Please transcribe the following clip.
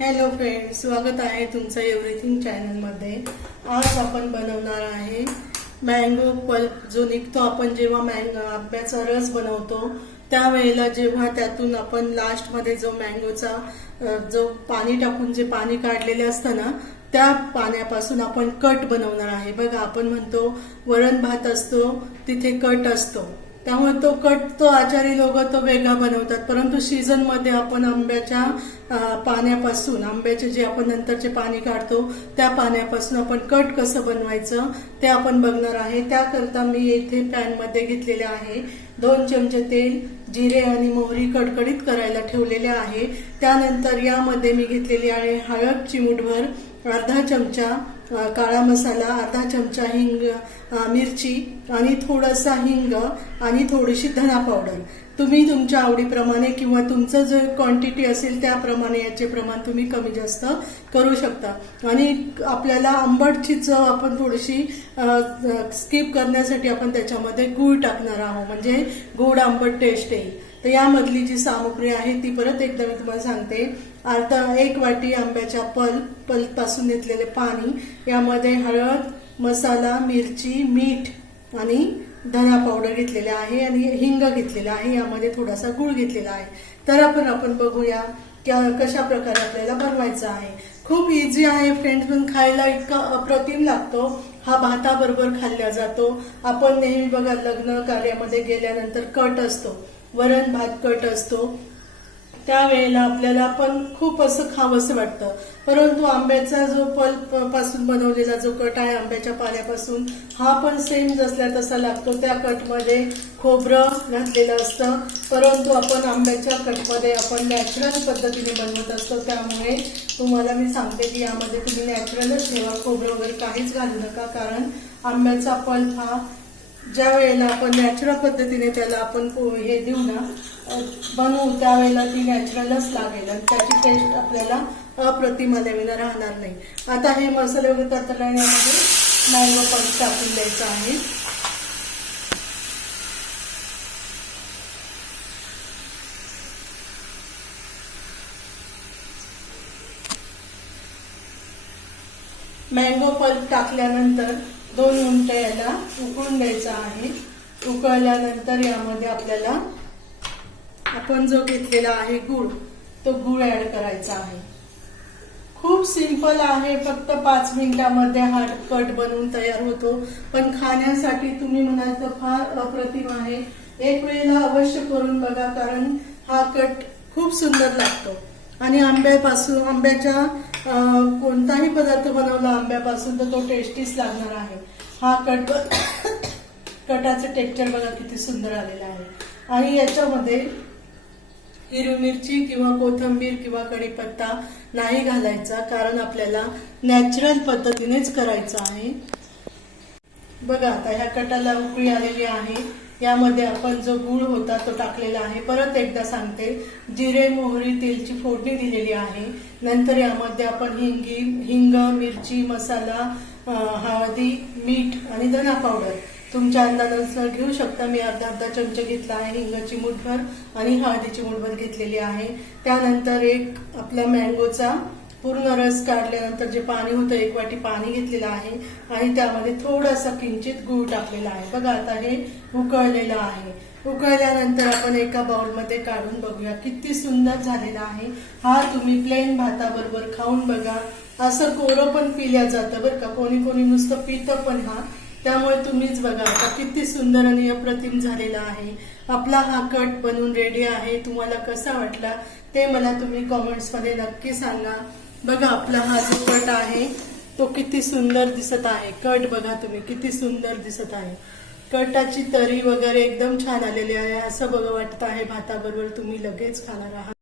Hello friends, स्वागत आहे तुमचं एव्हरीथिंग चॅनलमध्ये। आज आपण बनवणार आहे मँगो पल्प। जो निघतो आपण जेव्हा आंब्याचा रस बनवतो त्यावेळेला, जेव्हा त्यातून आपण लास्टमध्ये जो मँगोचा जो पाणी टाकून जे पाणी काढलेले असतं ना, त्या पाण्यापासून आपण कट बनवणार आहे। बघा, आपण म्हणतो वरण भात असतो तिथे कट असतो, त्यामुळे तो कट तो आचारी लोक तो वेगळा बनवतात, परंतु सीझन मध्ये आपण आंब्याच्या पाण्यापासून, आंब्याचे जे आपण नंतरचे पाणी काढतो त्या पाण्यापासून आपण कट कसं बनवायचं ते आपण बघणार आहे। त्याकरता मी येथे पॅन मध्ये घेतलेले आहे 2 चमचे तेल, जिरे आणि मोहरी कडकडीत करायला ठेवलेले आहे। त्यानंतर यामध्ये मी घेतलेली आहे हळद चिमूटभर, अर्धा चमचा काळा मसाला, अर्धा चमचा हिंग, मिरची आणि थोडासा हिंग आणि थोडीशी धना पावडर। तुम्ही तुमच्या आवडीप्रमाणे किंवा तुमचं जे क्वांटिटी असेल त्याप्रमाणे याचे प्रमाण तुम्ही कमी जास्त करू शकता। आणि आपल्याला आंबटची चव आपण थोडीशी स्किप करण्यासाठी आपण त्याच्यामध्ये गूळ टाकणार आहोत, म्हणजे गोड आंबट टेस्ट येईल। तर यामधली जी सामग्री आहे ती परत एकदा मी तुम्हाला सांगते। अर्धा 1 वाटी आंब्याच्या पल्प पासून घेतलेले पाणी, यामध्ये हळद, मसाला, मिरची, मीठ आणि धना पावडर घेतलेले आहे आणि हिंग घेतलेला आहे, यामध्ये थोडासा गूळ घेतलेला आहे। तर आपण बघूया कशा प्रकारे आपल्याला बनवायचं आहे। खूप इझी आहे फ्रेंड्स, पण खायला इतका अप्रतिम लागतो। हा भाताबरोबर खाल्ला जातो। आपण नेहमी बघा लग्न कार्यामध्ये गेल्यानंतर कट असतो, वरण भात कट असतो, त्यावेळेला आपल्याला पण खूप असं खावंसं वाटतं, परंतु आंब्याचा जो पल्प पासून बनवलेला जो कट आहे आंब्याच्या पाल्यापासून, हा पण सेम जसल्या तसा लागतो। त्या कटमध्ये खोबरं घातलेलं असतं, परंतु आपण आंब्याच्या कटमध्ये आपण नॅचरल पद्धतीने बनवत असतो, त्यामुळे तुम्हाला मी सांगते की यामध्ये तुम्ही नॅचरलच ठेवा, खोबरं वगैरे काहीच घालू नका। कारण आंब्याचा पल्प हा ज्या वेळेला आपण नॅचरल पद्धतीने त्याला आपण हे देऊ ना, बनवू, त्यावेळेला ती नॅचरलच लागेल आणि त्याची टेस्ट आपल्याला अप्रतिम आल्याविना राहणार नाही। आता हे मसाले वगैरे तळल्यामध्ये मँगो पल्प टाकून द्यायचा आहे। मँगो पल्प टाकल्यानंतर 2 मिनिटं याला उकळून द्यायचा आहे। उकळल्यानंतर यामध्ये आपल्याला आपण जो घेतलेला आहे गूळ, तो गूळ ऍड करायचा आहे। खूप सिंपल आहे, फक्त 5 मिनिटांमध्ये हा कट बनवून तयार होतो, पण खाण्यासाठी तुम्ही म्हणाल तर फार अप्रतिम आहे। एक वेळेला अवश्य करून बघा, कारण हा कट खूप सुंदर लागतो। आणि आंब्याच्या कोणताही पदार्थ बनवला आंब्यापासून तर तो टेस्टीच लागणार आहे। हा कटाचं टेक्स्चर बघा किती सुंदर आलेलं आहे। आणि याच्यामध्ये हिरवी मिरची किंवा कोथिंबीर किंवा कढीपत्ता नाही घालायचा, कारण आपल्याला नॅचरल पद्धतीनेच करायचं आहे। बघा, आता ह्या कटाला उकळी आलेली आहे, यामध्ये आपण जो गूळ होता तो टाकलेला आहे। परत एकदा सांगते, जिरे, मोहरी, तेलची फोडणी दिलेली आहे। नंतर यामध्ये आपण हिंग, मिरची, मसाला, हळदी, मीठ आणि धना पावडर तुमच्या अंदाजानुसार घेऊ शकता। मी अर्धा चमचा घेतला आहे हिंगाची मूठभर आणि हळदीची मूठभर घेतलेली आहे। त्यानंतर एक आपला मँगोचा पूर्ण रस काढल्यानंतर जे पाणी होतं 1 वाटी पाणी घेतलेलं आहे आणि त्यामध्ये थोडासा किंचित गूळ टाकलेला आहे। बघा, आता हे उकळलेलं आहे। उकळल्यानंतर आपण एका बाउलमध्ये काढून बघूया, किती सुंदर झालेला आहे। हा तुम्ही प्लेन भाताबरोबर खाऊन बघा, असं कोरं पण पिल्या जातं बरं का, कोणी नुसतं पितं पण हा, त्यामुळे तुम्हीच बघा आता किती सुंदर आणि अप्रतिम झालेला आहे। आपला हा कट बनवून रेडी आहे। तुम्हाला कसा वाटला ते मला तुम्ही कमेंट्स मध्ये नक्की सांगा। बघा, आपला हा जो कट आहे तो किती सुंदर दिसत आहे। कट बघा तुम्ही किती सुंदर दिसत आहे, कटाची तरी वगैरे एकदम छान आलेली आहे। असं बघा वाटतं आहे भाताबरोबर तुम्ही लगेच खाणार आहात।